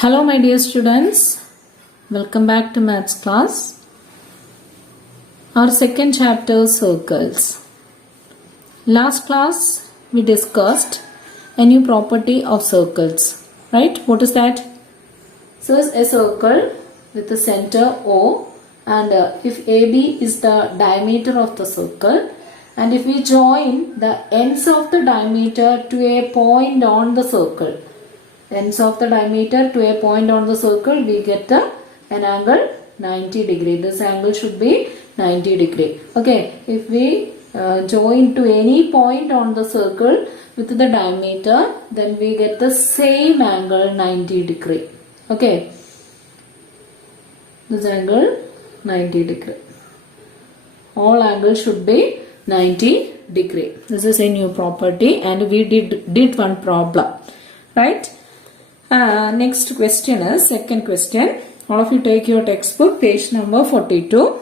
Hello my dear students, welcome back to maths class. Our second chapter, circles. Last class we discussed a new property of circles, right? What is that? So a circle with the center O, and if AB is the diameter of the circle, and if we join the ends of the diameter to a point on the circle, ends of the diameter to a point on the circle, we get an angle 90 degree. This angle should be 90 degree. Okay, if we join to any point on the circle with the diameter, then we get the same angle 90 degree. Okay, this angle 90 degree. All angles should be 90 degree. This is a new property and we did one problem, right? Next question is second question. All of you take your textbook, page number 42.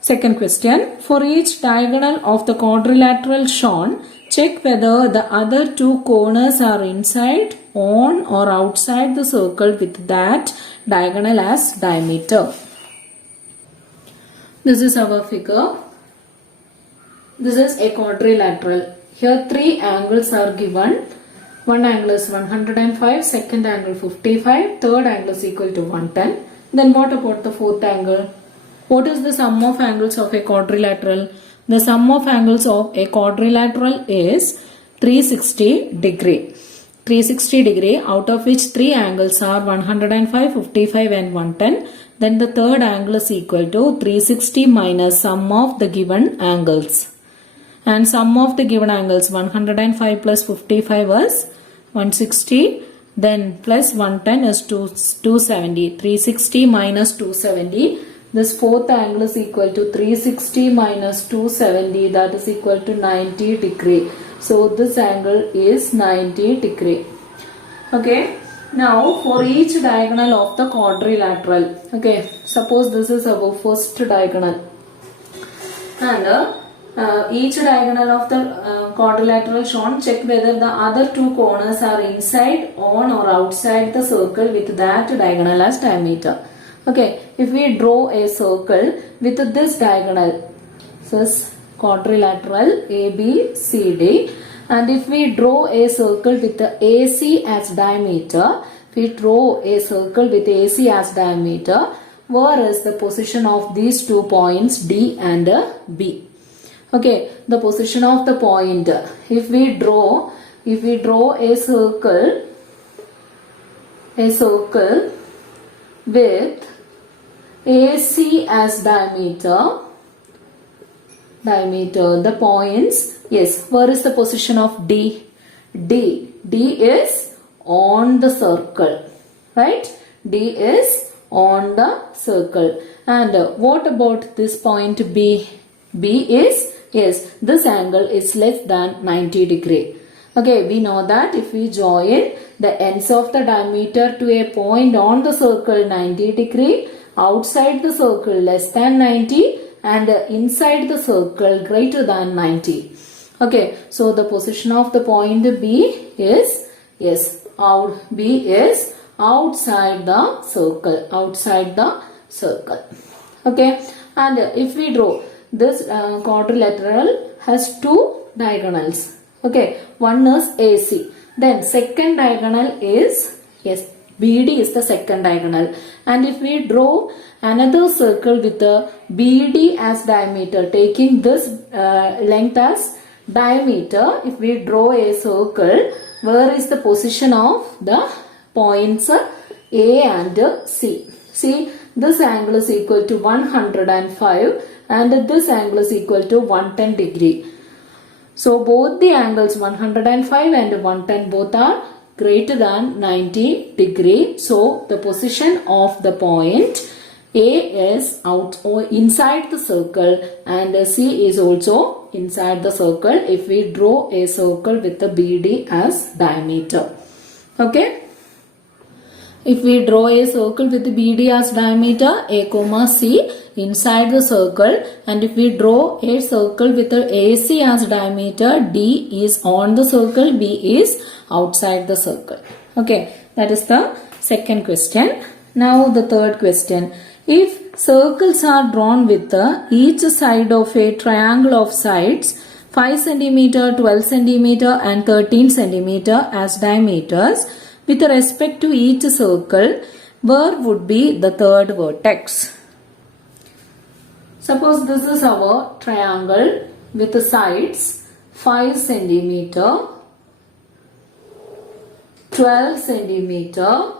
Second question. For each diagonal of the quadrilateral shown, check whether the other two corners are inside, on or outside the circle with that diagonal as diameter. This is our figure. This is a quadrilateral. Here three angles are given. One angle is 105, second angle 55, third angle is equal to 110. Then what about the fourth angle? What is the sum of angles of a quadrilateral? The sum of angles of a quadrilateral is 360 degree. 360 degree, out of which three angles are 105, 55 and 110. Then the third angle is equal to 360 minus sum of the given angles. And sum of the given angles 105 plus 55 was 160, then plus 110 is 270. 360 minus 270. This fourth angle is equal to 360 minus 270, that is equal to 90 degree. So this angle is 90 degree. Okay. Now for each diagonal of the quadrilateral. Okay. Suppose this is our first diagonal. And each diagonal of the quadrilateral shown, check whether the other two corners are inside, on or outside the circle with that diagonal as diameter. Okay, if we draw a circle with this diagonal, so this quadrilateral ABCD, and if we draw a circle with the AC as diameter, if we draw a circle with AC as diameter, where is the position of these 2 points D and B? Okay, the position of the point. If we draw a circle with AC as diameter, the points, yes, where is the position of D? D is on the circle, right? D is on the circle. And what about this point B? B is, yes, this angle is less than 90 degree. Okay, we know that if we join the ends of the diameter to a point on the circle 90 degree, outside the circle less than 90 and inside the circle greater than 90. Okay, so the position of the point B is, yes, B is outside the circle, Okay, and if we draw this quadrilateral has two diagonals. Okay, one is AC. Then second diagonal is, yes, BD is the second diagonal. And if we draw another circle with the BD as diameter, taking this length as diameter, if we draw a circle, where is the position of the points A and C? See, this angle is equal to 105 and this angle is equal to 110 degree. So both the angles 105 and 110 both are greater than 90 degree. So the position of the point A is out or inside the circle and C is also inside the circle if we draw a circle with the BD as diameter. Okay. If we draw a circle with the BD as diameter, A comma C inside the circle, and if we draw a circle with the AC as diameter, D is on the circle, B is outside the circle. Okay, that is the second question. Now the third question. If circles are drawn with each side of a triangle of sides 5 cm, 12 cm and 13 cm as diameters with respect to each circle, where would be the third vertex? Suppose this is our triangle with the sides 5 cm, 12 cm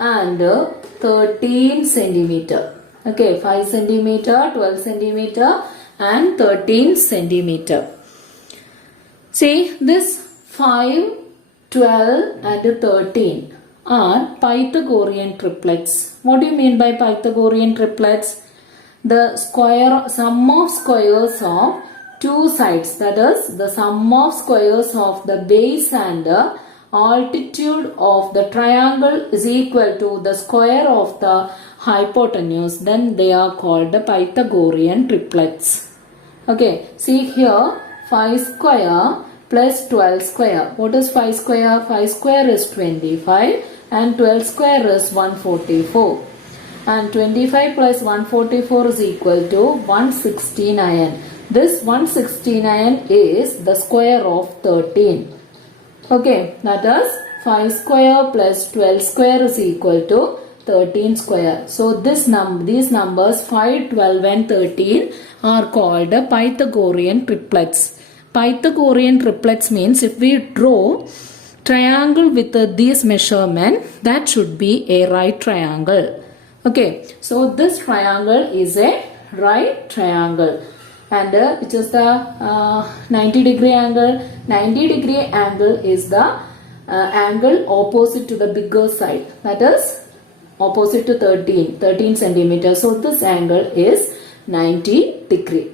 and 13 cm. Okay, 5 cm, 12 cm and 13 cm. See, this 5, 12 and 13 are Pythagorean triplets. What do you mean by Pythagorean triplets? The sum of squares of two sides, that is the sum of squares of the base and the altitude of the triangle is equal to the square of the hypotenuse, then they are called the Pythagorean triplets. Okay, see here 5 square plus 12 square. What is 5 square? 5 square is 25 and 12 square is 144. And 25 plus 144 is equal to 169. This 169 is the square of 13. Okay, that is 5 square plus 12 square is equal to 13 square. So these numbers 5, 12 and 13 are called Pythagorean triplets. Pythagorean triplets means if we draw triangle with these measurement, that should be a right triangle. Okay, so this triangle is a right triangle and which is the 90 degree angle. 90 degree angle is the angle opposite to the bigger side, that is opposite to 13 centimeters. So this angle is 90 degree.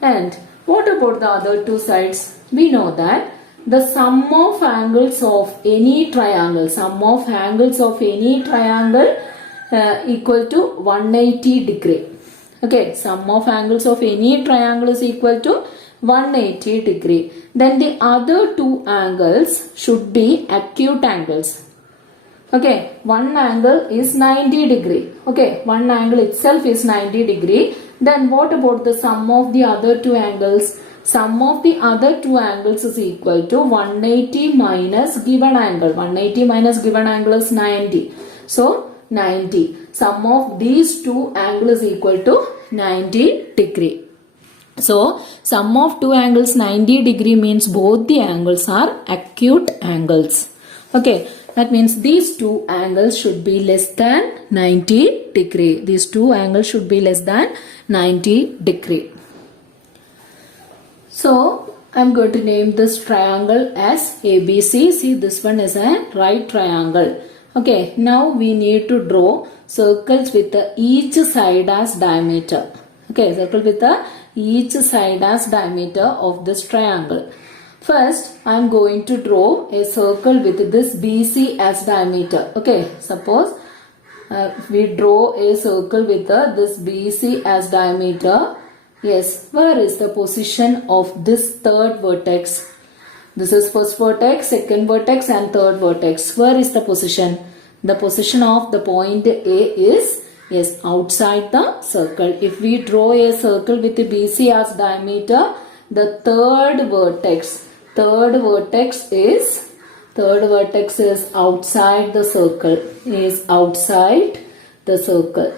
And what about the other two sides? We know that the sum of angles of any triangle, equal to 180 degree. Okay, sum of angles of any triangle is equal to 180 degree. Then the other two angles should be acute angles. Okay, one angle is 90 degree. Okay, one angle itself is 90 degree. Then what about the sum of the other two angles? Sum of the other two angles is equal to 180 minus given angle. 180 minus given angle is 90. So 90. Sum of these two angles is equal to 90 degree. So sum of two angles 90 degree means both the angles are acute angles. Okay, that means these two angles should be less than 90 degree. These two angles should be less than 90 degree. So I am going to name this triangle as ABC. See, this one is a right triangle. Okay, now we need to draw circles with each side as diameter. Okay, circle with each side as diameter of this triangle. First, I am going to draw a circle with this BC as diameter. Okay, suppose we draw a circle with this BC as diameter. Yes, where is the position of this third vertex? This is first vertex, second vertex and third vertex. Where is the position? The position of the point A is, yes, outside the circle. If we draw a circle with BC as diameter, the third vertex is outside the circle.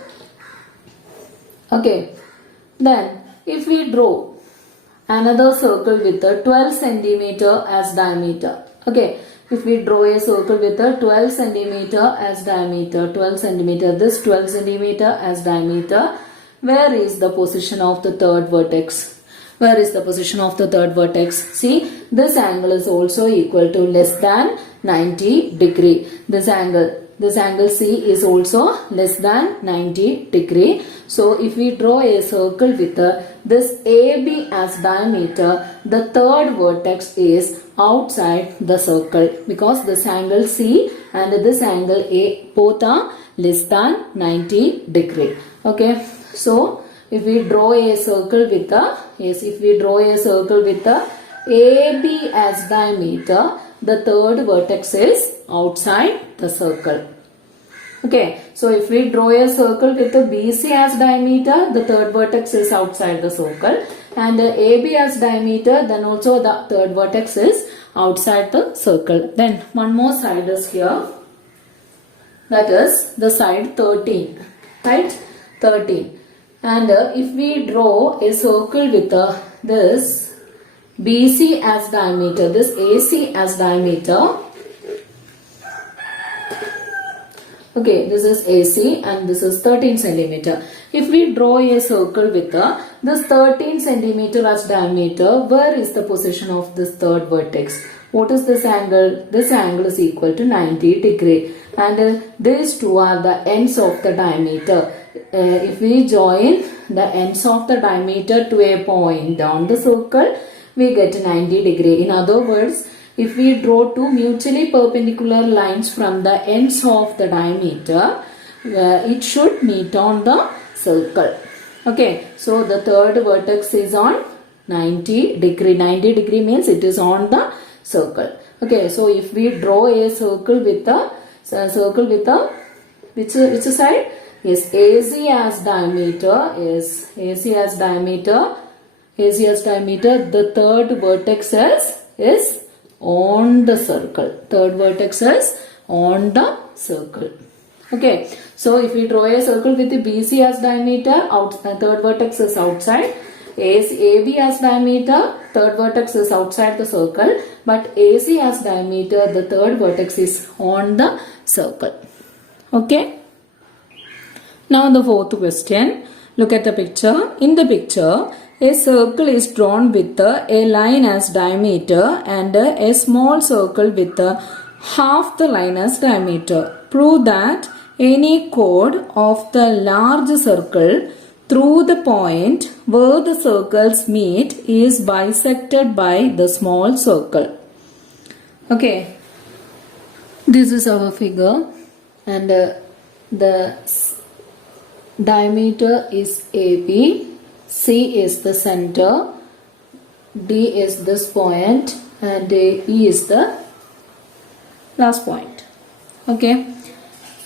Okay. Then if we draw another circle with 12 centimeter as diameter. Okay. If we draw a circle with 12 centimeter as diameter, 12 centimeter, this 12 centimeter as diameter, where is the position of the third vertex? Where is the position of the third vertex? See, this angle is also equal to less than 90 degree. This angle C is also less than 90 degree. So if we draw a circle with this AB as diameter, the third vertex is outside the circle because this angle C and this angle A both are less than 90 degree. Okay, so if we draw a circle with AB as diameter, the third vertex is outside the circle. Okay, so if we draw a circle with the BC as diameter, the third vertex is outside the circle, and AB as diameter, then also the third vertex is outside the circle. Then one more side is here, that is the side 13, right? 13. And if we draw a circle with this BC as diameter, this AC as diameter, okay, this is AC and this is 13 centimeter. If we draw a circle with this 13 centimeter as diameter, where is the position of this third vertex? What is this angle? This angle is equal to 90 degree. And these two are the ends of the diameter. If we join the ends of the diameter to a point down the circle, we get 90 degree. In other words, if we draw two mutually perpendicular lines from the ends of the diameter, it should meet on the circle. Okay, so the third vertex is on 90 degree. 90 degree means it is on the circle. Okay, so if we draw a circle with which side? Yes, AC as diameter is AC as diameter. The third vertex is on the circle. Third vertex is on the circle. Okay, so if we draw a circle with the BC as diameter, third vertex is outside. AB as diameter, third vertex is outside the circle, but AC as diameter, the third vertex is on the circle. Okay. Now the fourth question. Look at the picture. In the picture, a circle is drawn with a line as diameter and a small circle with half the line as diameter. Prove that any chord of the large circle through the point where the circles meet is bisected by the small circle. Okay, this is our figure, and the diameter is AB, C is the center, D is this point, and E is the last point. Okay,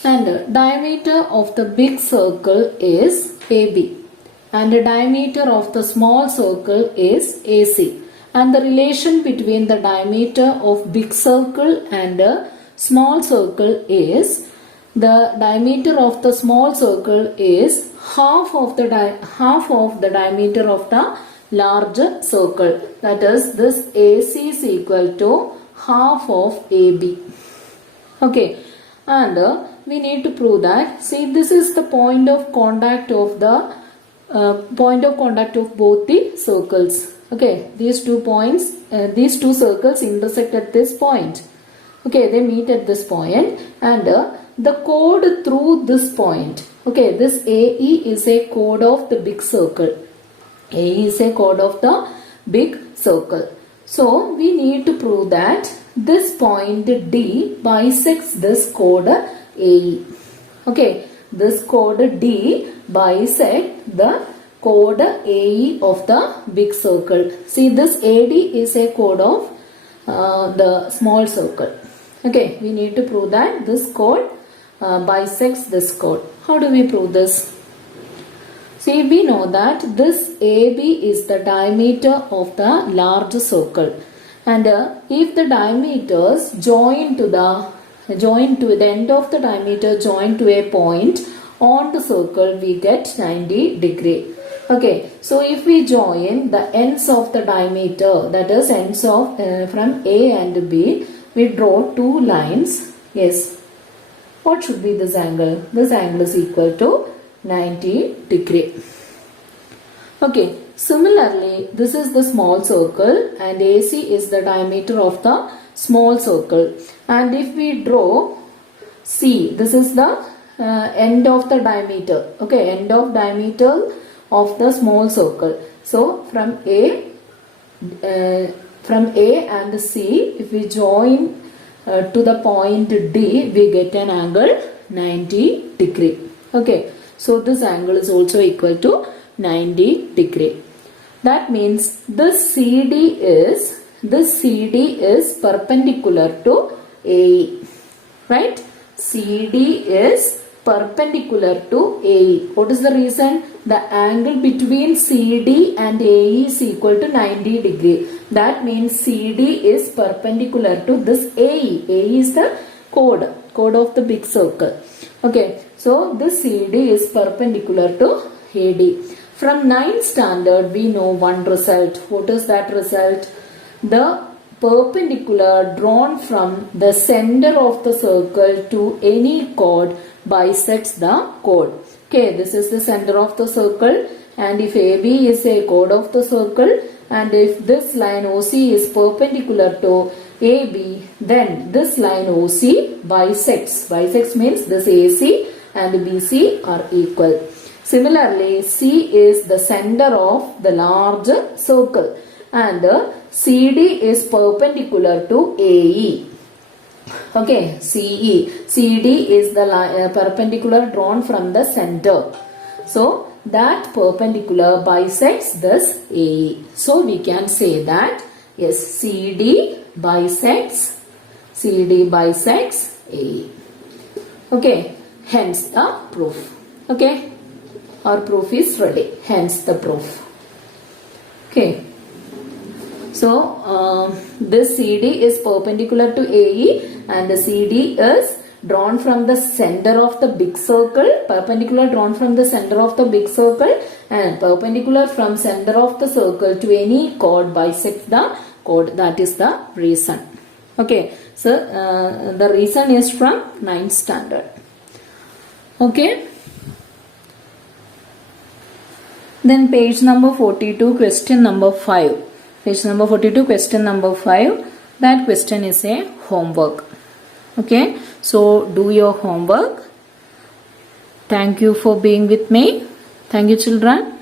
and diameter of the big circle is AB, and the diameter of the small circle is AC, and the relation between the diameter of big circle and small circle is the diameter of the small circle is half of the diameter of the larger circle. That is, this AC is equal to half of AB. Okay, and we need to prove that. See, this is the point of contact of the both the circles. Okay, these two points, these two circles intersect at this point. Okay, they meet at this point, and the chord through this point. Okay, this AE is a chord of the big circle. AE is a chord of the big circle. So we need to prove that this point D bisects this chord AE. Okay, this chord D bisects the chord AE of the big circle. See, this AD is a chord of the small circle. Okay, we need to prove that this chord bisects this chord. How do we prove this? See, we know that this AB is the diameter of the large circle, and if the diameters join to the end of the diameter join to a point on the circle, we get 90 degree. Okay, so if we join the ends of the diameter, that is ends of from A and B, we draw two lines. Yes, what should be this angle? This angle is equal to 90 degree. Okay, similarly, this is the small circle and AC is the diameter of the small circle. And if we draw C, this is the end of the diameter. Okay, end of diameter of the small circle. So from A and C, if we join to the point D, we get an angle 90 degree. Okay, so this angle is also equal to 90 degree. That means this CD is perpendicular to AE, right? CD is perpendicular to AE. What is the reason? The angle between CD and AE is equal to 90 degree. That means CD is perpendicular to this AE. AE is the chord of the big circle. Okay, so this CD is perpendicular to AD. From 9th standard, we know one result. What is that result? The perpendicular drawn from the center of the circle to any chord bisects the chord. Okay, this is the center of the circle, and if AB is a chord of the circle, and if this line OC is perpendicular to AB, then this line OC bisects. Bisects means this AC and BC are equal. Similarly, C is the center of the large circle, and CD is perpendicular to AE. Okay, CE. CD is the perpendicular drawn from the center. So, that perpendicular bisects this AE. So, we can say that, yes, CD bisects AE. Okay, hence the proof. Okay, our proof is ready. Hence the proof. Okay. So, this CD is perpendicular to AE, and the CD is drawn from the center of the big circle, perpendicular drawn from the center of the big circle, and perpendicular from center of the circle to any chord bisects the chord. That is the reason. Okay, so the reason is from 9th standard. Okay. Then page number 42, question number 5. Page number 42, question number 5. That question is a homework. Okay, so do your homework. Thank you for being with me. Thank you, children.